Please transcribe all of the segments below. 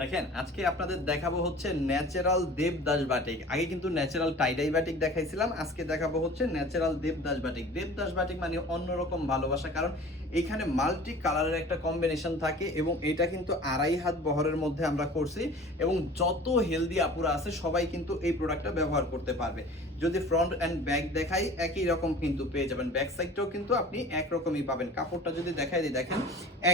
দেখেন আজকে আপনাদের দেখাবো হচ্ছে ন্যাচারাল দেবদাস বাটিক। আগে কিন্তু ন্যাচারাল টাইডাই বাটিক দেখাইছিলাম, আজকে দেখাবো হচ্ছে natural Devdas batik. Devdas batik মানে অন্যরকম ভালোবাসা, কারণ এখানে মাল্টি কালারের একটা কম্বিনেশন থাকে এবং এটা কিন্তু 2.5 হাত বহরের মধ্যে আমরা করছি এবং যত হেলদি আপুরা আছে সবাই কিন্তু এই প্রোডাক্টটা ব্যবহার করতে পারবে। যদি ফ্রন্ট অ্যান্ড ব্যাক দেখাই একই রকম কিন্তু পেয়ে যাবেন, ব্যাক সাইডটাও কিন্তু আপনি একরকমই পাবেন। কাপড়টা যদি দেখাই দিই, দেখেন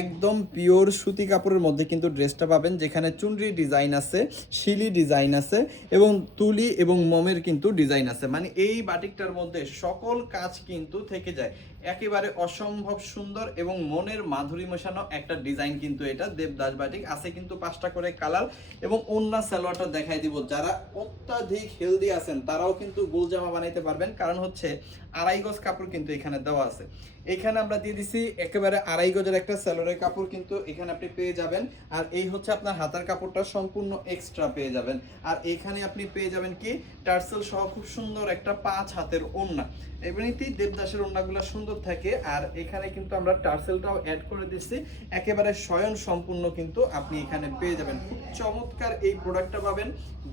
একদম পিওর সুতি কাপড়ের মধ্যে কিন্তু ড্রেসটা পাবেন, যেখানে চুনরি ডিজাইন আছে, শিলি ডিজাইন আছে এবং তুলি এবং মমের কিন্তু ডিজাইন আছে। মানে এই বাটিকটার মধ্যে সকল কাজ কিন্তু থেকে যায়, একেবারে অসম্ভব সুন্দর এবং মনের মাধুরী মেশানো একটা ডিজাইন কিন্তু এটা দেবদাস বাটিক। আছে কিন্তু 5টা করে কালার এবং ওন্না সালোয়ারটা দেখাই দিব। যারা অত্যাধিক হেলদি আছেন তারাও কিন্তু গোল জামা বানাইতে পারবেন, কারণ হচ্ছে 2.5 গজ কাপড় কিন্তু এখানে দেওয়া আছে। এখানে আমরা দিয়ে দিছি একেবারে 2.5 গজের একটা সালোয়ারের কাপড় কিন্তু এখানে আপনি পেয়ে যাবেন। আর এই হচ্ছে আপনার হাতার কাপড়টা সম্পূর্ণ এক্সট্রা পেয়ে যাবেন। আর এখানে আপনি পেয়ে যাবেন কি টার্সেল সহ খুব সুন্দর একটা 5 হাতের ওড়না। এমনিতেই দেবদাসের ওড়নাগুলো সুন্দর থাকে, আর এখানে কিন্তু আমরা টার্সেলটাও অ্যাড করে দিচ্ছি, একেবারে স্বয়ং সম্পূর্ণ কিন্তু আপনি এখানে পেয়ে যাবেন। খুব চমৎকার এই প্রোডাক্টটা পাবেন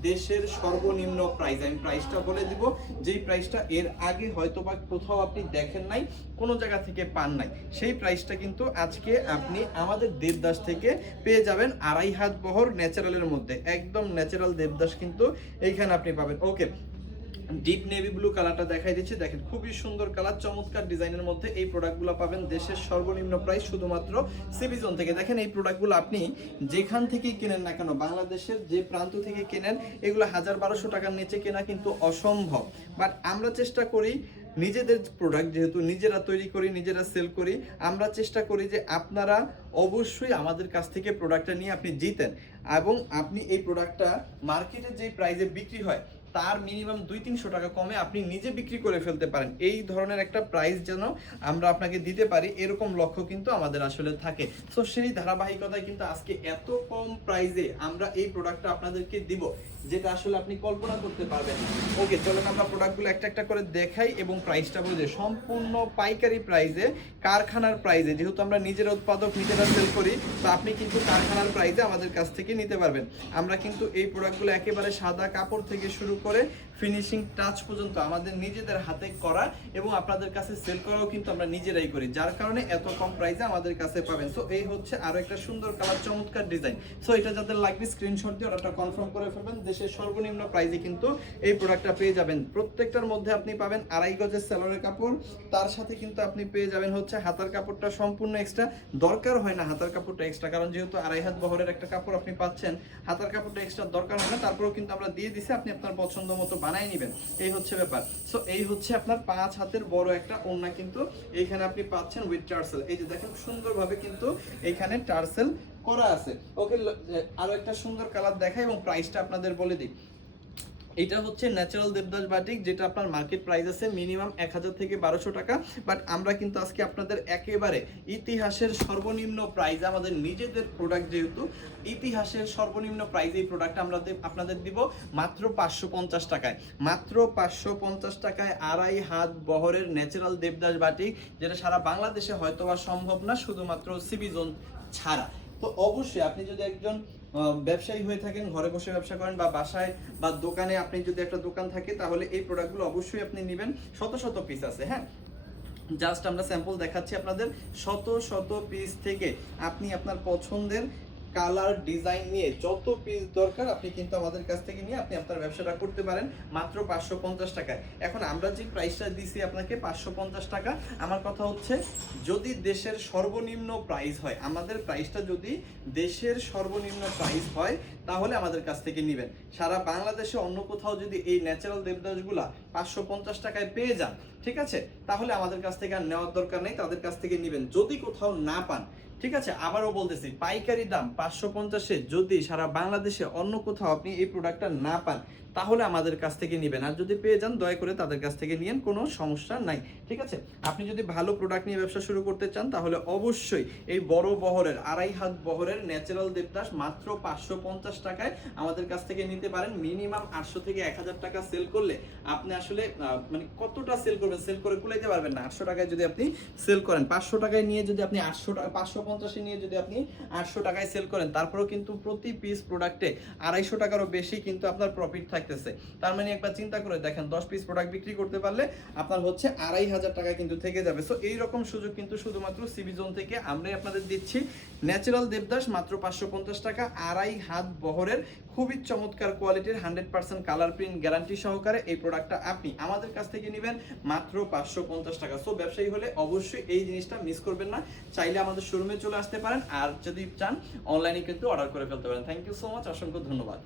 দেশের সর্বনিম্ন প্রাইস। আমি প্রাইসটা বলে দিব, যেই প্রাইসটা এর আগে হয়তো বা কোথাও আপনি দেখেন নাই, কোনো জায়গা থেকে পান নাই, সেই প্রাইসটা কিন্তু আজকে আপনি আমাদের দেবদাস থেকে পেয়ে যাবেন 2.5 হাত বহর ন্যাচারালের মধ্যে। একদম ন্যাচারাল দেবদাস কিন্তু এইখানে আপনি পাবেন। ওকে, ডিপ নেভি ব্লু কালারটা দেখাই দিচ্ছি, দেখেন খুবই সুন্দর কালার, চমৎকার ডিজাইনের মধ্যে এই প্রোডাক্টগুলো পাবেন দেশের সর্বনিম্ন প্রাইস শুধুমাত্র সিবি জোন থেকে। দেখেন এই প্রোডাক্টগুলো আপনি যেখান থেকেই কেনেন না কেন, বাংলাদেশের যে প্রান্ত থেকে কেনেন, এগুলো 1000-1200 টাকার নিচে কেনা কিন্তু অসম্ভব। বাট আমরা চেষ্টা করি নিজেদের প্রোডাক্ট, যেহেতু নিজেরা তৈরি করি, নিজেরা সেল করি, আমরা চেষ্টা করি যে আপনারা অবশ্যই আমাদের কাছ থেকে প্রোডাক্টটা নিয়ে আপনি জিতেন এবং আপনি এই প্রোডাক্টটা মার্কেটে যে প্রাইসে বিক্রি হয় তার মিনিমাম 200-300 টাকা কমে আপনি নিজে বিক্রি করে ফেলতে পারেন। এই ধরনের একটা প্রাইস যেন আমরা আপনাকে দিতে পারি, এরকম লক্ষ্য কিন্তু আমাদের আসলে থাকে। সো সেই ধারাবাহিকতায় কিন্তু আজকে এত কম প্রাইসে আমরা এই প্রোডাক্টটা আপনাদেরকে দিব, যেটা আসলে আপনি কল্পনা করতে পারবেন। ওকে, চলুন আমরা প্রোডাক্টগুলো একটা একটা করে দেখাই এবং প্রাইসটা বলে সম্পূর্ণ পাইকারি প্রাইসে, কারখানার প্রাইসে। যেহেতু আমরা নিজেরা উৎপাদক, নিজেরা সেল করি, তো আপনি কিন্তু কারখানার প্রাইসে আমাদের কাছ থেকে নিতে পারবেন। আমরা কিন্তু এই প্রোডাক্টগুলো একেবারে সাদা কাপড় থেকে শুরু করে ফিনিশিং টাচ পর্যন্ত আমাদের নিজেদের হাতে করা এবং আপনাদের কাছে সেল করাও কিন্তু আমরা নিজেরাই করি, যার কারণে এত কম প্রাইসে আমাদের কাছে পাবেন। সো এই হচ্ছে আরো একটা সুন্দর কালার, চমৎকার ডিজাইন। সো এটা যাদের লাগবে স্ক্রিনশট দিয়ে অর্ডারটা কনফার্ম করে ফেলবেন। দেশের সর্বনিম্ন প্রাইসে কিন্তু এই প্রোডাক্টটা পেয়ে যাবেন। প্রত্যেকটার মধ্যে আপনি পাবেন 2.5 গজের সালোয়ারের কাপড়, তার সাথে কিন্তু আপনি পেয়ে যাবেন হচ্ছে হাতার কাপড়টা সম্পূর্ণ এক্সট্রা। দরকার হয় না হাতার কাপড়টা এক্সট্রা, কারণ যেহেতু 2.5 হাত বহরের একটা কাপড় আপনি পাচ্ছেন, হাতার কাপড়টা এক্সট্রা দরকার হয় না। তারপরেও কিন্তু আমরা দিয়ে দিছি, আপনি আপনার পছন্দ মতো বানাই নেবেন, এই হচ্ছে ব্যাপার। সো এই হচ্ছে আপনার 5 হাতের বড় একটা ওড়না কিন্তু এইখানে আপনি পাচ্ছেন উইথ টার্সেল। এই যে দেখেন সুন্দরভাবে কিন্তু এইখানে টার্সেল করা আছে। ওকে, আরো একটা সুন্দর কালার দেখাই এবং প্রাইসটা আপনাদের বলে দিই। এটা হচ্ছে ন্যাচারাল দেবদাস বাটিক, যেটা আপনার মার্কেট প্রাইস আছে মিনিমাম 1000 থেকে 1200 টাকা। বাট আমরা কিন্তু আজকে আপনাদের একেবারে ইতিহাসের সর্বনিম্ন প্রাইস, আমাদের নিজেদের প্রোডাক্ট যেহেতু, ইতিহাসের সর্বনিম্ন প্রাইস এই প্রোডাক্ট আমরা আপনাদের দিব মাত্র 550 টাকায়। মাত্র 550 টাকায় 2.5 হাত বহরের ন্যাচারাল দেবদাস বাটিক, যেটা সারা বাংলাদেশে হয়তোবা সম্ভব না, শুধুমাত্র সিবি জোন ছাড়া। তো অবশ্যই আপনি যদি একজন ব্যবসায়ী হয়ে থাকেন, ঘরে বসে ব্যবসা করেন, বা বাসায় বা দোকানে আপনি যদি একটা দোকান থাকে, তাহলে এই প্রোডাক্টগুলো অবশ্যই আপনি নেবেন। শত শত পিস আছে, হ্যাঁ, জাস্ট আমরা স্যাম্পল দেখাচ্ছি আপনাদের। শত শত পিস থেকে আপনি আপনার পছন্দের কালার ডিজাইন নিয়ে যত পিস দরকার আপনি কিন্তু আমাদের কাছ থেকে নিয়ে আপনি আপনার ব্যবসাটা করতে পারেন মাত্র 550 টাকায়। এখন আমরা যে প্রাইসটা দিছি আপনাকে 550 টাকা, আমার কথা হচ্ছে যদি দেশের সর্বনিম্ন প্রাইস হয়, আমাদের প্রাইসটা যদি দেশের সর্বনিম্ন প্রাইস হয়, তাহলে আমাদের কাছ থেকে নেবেন। সারা বাংলাদেশে অন্য কোথাও যদি এই ন্যাচারাল দেবদাসগুলা 550 টাকায় পেয়ে যান, ঠিক আছে, তাহলে আমাদের কাছ থেকে আর নেওয়ার দরকার নেই, তাদের কাছ থেকে নেবেন। যদি কোথাও না পান, ঠিক আছে, আবারও বলতেছি, পাইকারি দাম 550-এ যদি সারা বাংলাদেশে অন্য কোথাও আপনি এই প্রোডাক্টটা না পান, তাহলে আমাদের কাছ থেকে নেবেন। আর যদি পেয়ে যান দয়া করে তাদের কাছ থেকে নিয়েন, কোনো সমস্যা নাই। ঠিক আছে? আপনি যদি ভালো প্রোডাক্ট নিয়ে ব্যবসা শুরু করতে চান তাহলে অবশ্যই এই বড় বহরের 2.5 হাত বহরের ন্যাচারাল দেবদাস মাত্র 550 টাকায় আমাদের কাছ থেকে নিতে পারেন। মিনিমাম 800 থেকে 1000 টাকা সেল করলে আপনি আসলে মানে কতটা সেল করবেন, সেল করে কুলাইতে পারবেন না। 800 টাকায় যদি আপনি সেল করেন, 500 টাকায় নিয়ে যদি আপনি 800 টাকা 550 নিয়ে যদি আপনি 800 টাকায় সেল করেন, তারপরেও কিন্তু প্রতি পিস প্রোডাক্টে 250 টাকারও বেশি কিন্তু আপনার প্রফিট থাকতেছে। তার মানে একবার চিন্তা করে দেখেন, 10 পিস প্রোডাক্ট বিক্রি করতে পারলে আপনার হচ্ছে 2500 টাকা কিন্তু থেকে যাবে। সো এই রকম সুযোগ কিন্তু শুধুমাত্র সিবি জোন থেকে আমরাই আপনাদের দিচ্ছি। ন্যাচারাল দেবদাস মাত্র 550 টাকা, 2.5 হাত বহরের খুবই চমৎকার কোয়ালিটির 100% কালার প্রিন্ট গ্যারান্টি সহকারে এই প্রোডাক্টটা আপনি আমাদের কাছ থেকে নেবেন মাত্র 550 টাকা। সো ব্যবসায়ী হলে অবশ্যই এই জিনিসটা মিস করবেন না। চাইলে আমাদের শোরুমে চলে আসতে পারেন, আর যদি চান অনলাইনে কিন্তু অর্ডার করে ফেলতে পারেন। থ্যাংক ইউ সো মাচ, অসংখ্য ধন্যবাদ।